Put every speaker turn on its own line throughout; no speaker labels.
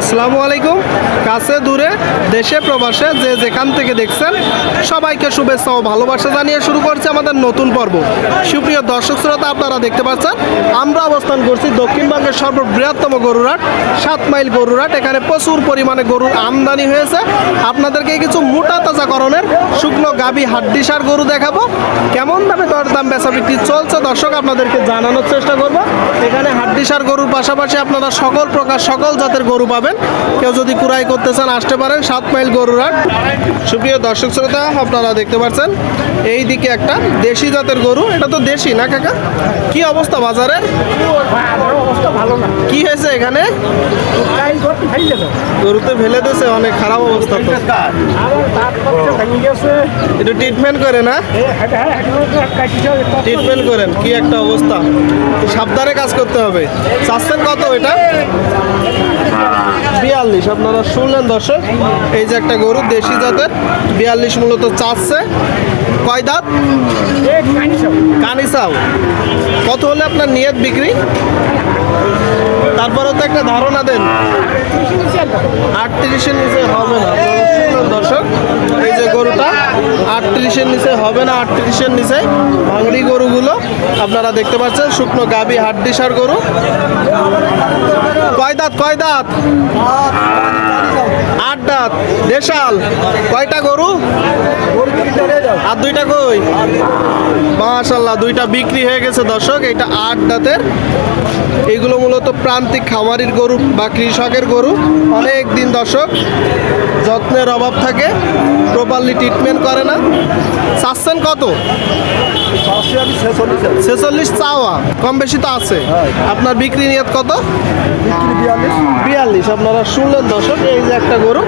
আসসালামু আলাইকুম। কাছে, দূরে, দেশে, প্রবাসে, যে যেখান থেকে দেখছেন, সবাইকে শুভেচ্ছা ও ভালোবাসা জানিয়ে শুরু করছে আমাদের নতুন পর্ব। সুপ্রিয় দর্শক শ্রোতা, আপনারা দেখতে পাচ্ছেন, আমরা অবস্থান করছি দক্ষিণবঙ্গের সর্ববৃহত্তম গরুরাট সাত মাইল গরুরাট এখানে প্রচুর পরিমাণে গরুর আমদানি হয়েছে। আপনাদেরকে কিছু মোটা তাজাকরণের শুকনো গাবি হাড্ডিসার গরু দেখাবো। কেমন দামে দরদাম বেচা বিক্রি চলছে দর্শক, আপনাদেরকে জানানোর চেষ্টা করব। এখানে হাড্ডিসার গরুর পাশাপাশি আপনারা সকল প্রকার, সকল জাতের গরু পাবেন। কেউ যদি কুড়াই করতে চান, আসতে পারেন সাত মাইল গরুরাট সুপ্রিয় দর্শক শ্রোতা, আপনারা দেখতে পাচ্ছেন এই দিকে একটা দেশি জাতের গরু। এটা তো দেশি না কাকা? কি অবস্থা
না
কি হয়েছে এখানে? গরুতে ফেলে দিয়েছে, অনেক খারাপ অবস্থা তো। একটু ট্রিটমেন্ট করে না ট্রিটমেন্ট করেন, কি একটা অবস্থা। সাবধানে কাজ করতে হবে। চাচ্ছেন কত এটা? আপনারা শুনলেন, দর্শক, এই যে একটা গরু দেশি জাতের, বিয়াল্লিশ মূলত চাচ্ছে। কয় দাঁত? কানিসাও। কত হলে আপনার নিয়ত বিক্রি? তারপরেও তো একটা ধারণা দেন। আটত্রিশের নিচে হবে না। দর্শক, এই যে গরুটা, আটত্রিশের নিচে হবে না, আটত্রিশের নিচে। ভাঙড়ি গরুগুলো আপনারা দেখতে পাচ্ছেন, শুকনো গাবি হাড্ডিসার গরু। দাঁত, কয় দাঁত? আট দাঁত। দেশাল, কয়টা গরু? আর দুইটা কই? মাশাল্লাহ, দুইটা বিক্রি হয়ে গেছে দর্শক, এটা আট দাঁতের। এগুলো মূলত প্রান্তিক খামারির গরু বা কৃষকের গরু। অনেক দিন দর্শক যত্নের অভাব থাকে প্রপারলি ট্রিটমেন্ট করে না। চাচ্ছেন কত? ছেচল্লিশ চাওয়া কম বেশি তো আছে। আপনার বিক্রি নিয়ত কত? বিয়াল্লিশ আপনারা শুনলেন দর্শক এই যে একটা গরু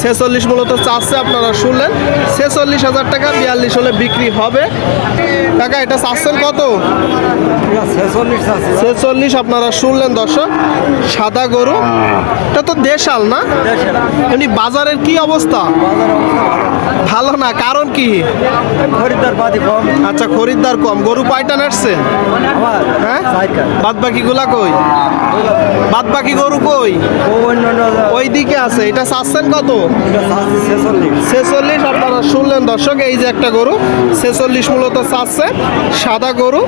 ছেচল্লিশ মূলত চাচ্ছে আপনারা শুনলেন। ছেচল্লিশ হাজার টাকা বিয়াল্লিশ হলে বিক্রি হবে। টাকা এটা চাচ্ছেন কত? ছেচল্লিশ আপনারা শুনলেন দর্শক সাদা গরু। এটা তো দেশাল না? এমনি বাজারের কি অবস্থা? ভালো। না কারণ কি?
খরিদ্দার পাতি কম।
আচ্ছা খরিদ্দার কম। গরু পাইটা
নাটছে
হ্যাঁ? বাদ বাকি গুলা কই বাকি গরু কই? ওই দিকে আছে। এটা চাচ্ছেন কত?
ছেচল্লিশ।
আপনারা শুনলেন দর্শক এই যে একটা গরু ছেচল্লিশ মূলত চাচ্ছে সাদা গরু।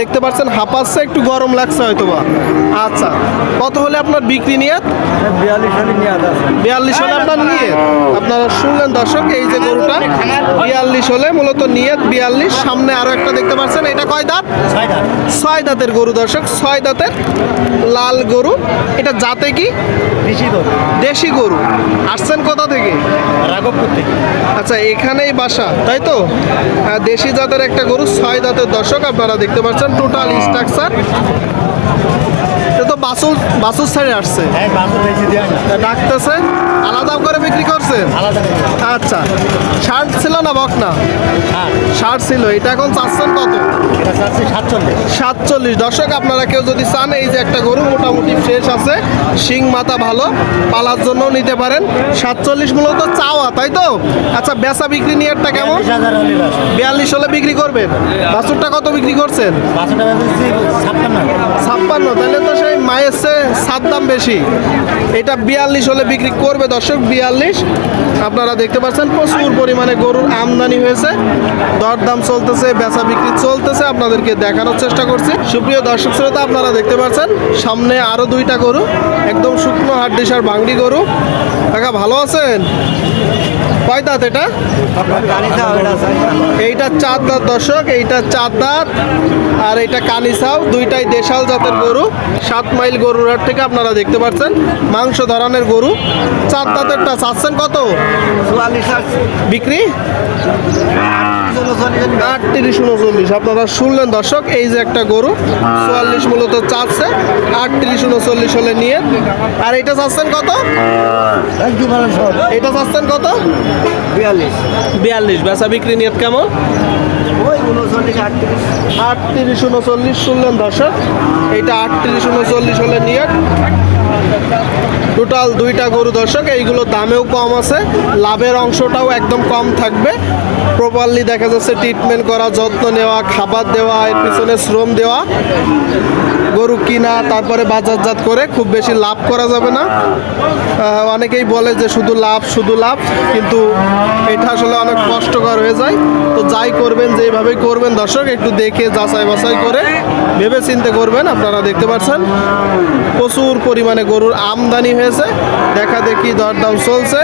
দেখতে পাচ্ছেন হাঁপাচ্ছে একটু গরম লাগছে হয়তো বা আচ্ছা কত হলে আপনার বিক্রি নিয়ে
বিয়াল্লিশ হাজার নিয়ে আছে।
বিয়াল্লিশ হলে আপনার নিয়ে আপনারা শুনলেন দর্শক এই যে গরুটা বিয়াল্লিশ হলে মূলত নিয়ত বিয়াল্লিশ। সামনে আরও একটা দেখতে পাচ্ছেন এটা কয় দাঁত। ছয় দাঁতের গরু দর্শক ছয় দাঁতের লাল গরু। এটা জাতে কি? দেশি গরু। আসছেন কোথা থেকে?
রাঘবপুর থেকে।
আচ্ছা এখানেই বাসা তাই তো? আহ, দেশি জাতের একটা গরু ছয় দাঁতের দর্শক আপনারা দেখতে পাচ্ছেন টোটাল স্ট্রাকচার এটা তো বাসুল বাসুর সাইডে আসছে।
হ্যাঁ
ডাকতেছে আলাদা করে বিক্রি করছেন?
আলাদা
আচ্ছা শার্ট ছিল না বকনা?
হ্যাঁ।
শার্ট ছিল এটা এখন চাচ্ছেন কত?
সাতচল্লিশ।
দর্শক আপনারা কেউ যদি চান এই যে একটা গরু মোটামুটি ফ্রেশ আছে শিং মাথা ভালো পালার জন্য নিতে পারেন। সাতচল্লিশ মূলত চাওয়া তাই তো? আচ্ছা বেচা বিক্রি নিয়ে একটা কেমন? বিয়াল্লিশ হলে বিক্রি করবেন। বাছুরটা কত বিক্রি করছেন?
ছাপ্পান্ন।
তাহলে তো সেই মায়ের চেয়ে সাত দাম বেশি। এটা বিয়াল্লিশ হলে বিক্রি করবে দর্শক বিয়াল্লিশ। আপনারা দেখতে পাচ্ছেন, প্রচুর পরিমাণে গরুর আমদানি হয়েছে। দরদাম চলতেছে, বেচা বিক্রি চলতেছে, আপনাদেরকে দেখানোর চেষ্টা করছি। সুপ্রিয় দর্শক শ্রোতা, আপনারা দেখতে পাচ্ছেন, সামনে আরও দুইটা গরু, একদম শুকনো হাড্ডিসার বাংড়ি গরু। দেখা ভালো আছেন? কয় এটা? এইটা চার দাঁত দর্শক এইটা চার দাঁত আর এটা কানিসাও। দুইটাই দেশাল জাতের গরু। সাত মাইল গরুর হাট থেকে আপনারা দেখতে পাচ্ছেন মাংস ধরনের গরু। চার দাঁতের দাঁতেরটা চাচ্ছেন কত বিক্রি? আটত্রিশ উনচল্লিশ। আপনারা শুনলেন দর্শক এই যে একটা গরু চুয়াল্লিশ মূলত চাচ্ছে আটত্রিশ উনচল্লিশ হলে নিয়ে। আর এটা চাচ্ছেন কত? এটা চাচ্ছেন কত?
বিয়াল্লিশ।
বিয়াল্লিশ বেচা বিক্রি নিয়ত কেমন?
আটত্রিশ।
উনচল্লিশ শুনলেন দর্শক এইটা আটত্রিশ উনচল্লিশ হলে নিয়ে টোটাল দুইটা গরু দর্শক এইগুলো দামেও কম আছে লাভের অংশটাও একদম কম থাকবে। প্রপারলি দেখা যাচ্ছে ট্রিটমেন্ট করা যত্ন নেওয়া খাবার দেওয়া এর পিছনে শ্রম দেওয়া। গরু কিনা, তারপরে বাজারজাত করে খুব বেশি লাভ করা যাবে না। অনেকেই বলে যে শুধু লাভ শুধু লাভ, কিন্তু এটা আসলে অনেক কষ্টকর হয়ে যায়। তো যাই করবেন, যেভাবেই করবেন, দর্শক, একটু দেখে, যাচাই বাছাই করে ভেবে চিন্তে করবেন, আপনারা দেখতে পাচ্ছেন। প্রচুর পরিমাণে গরুর আমদানি হয়েছে। দেখা দেখি দরদাম চলছে।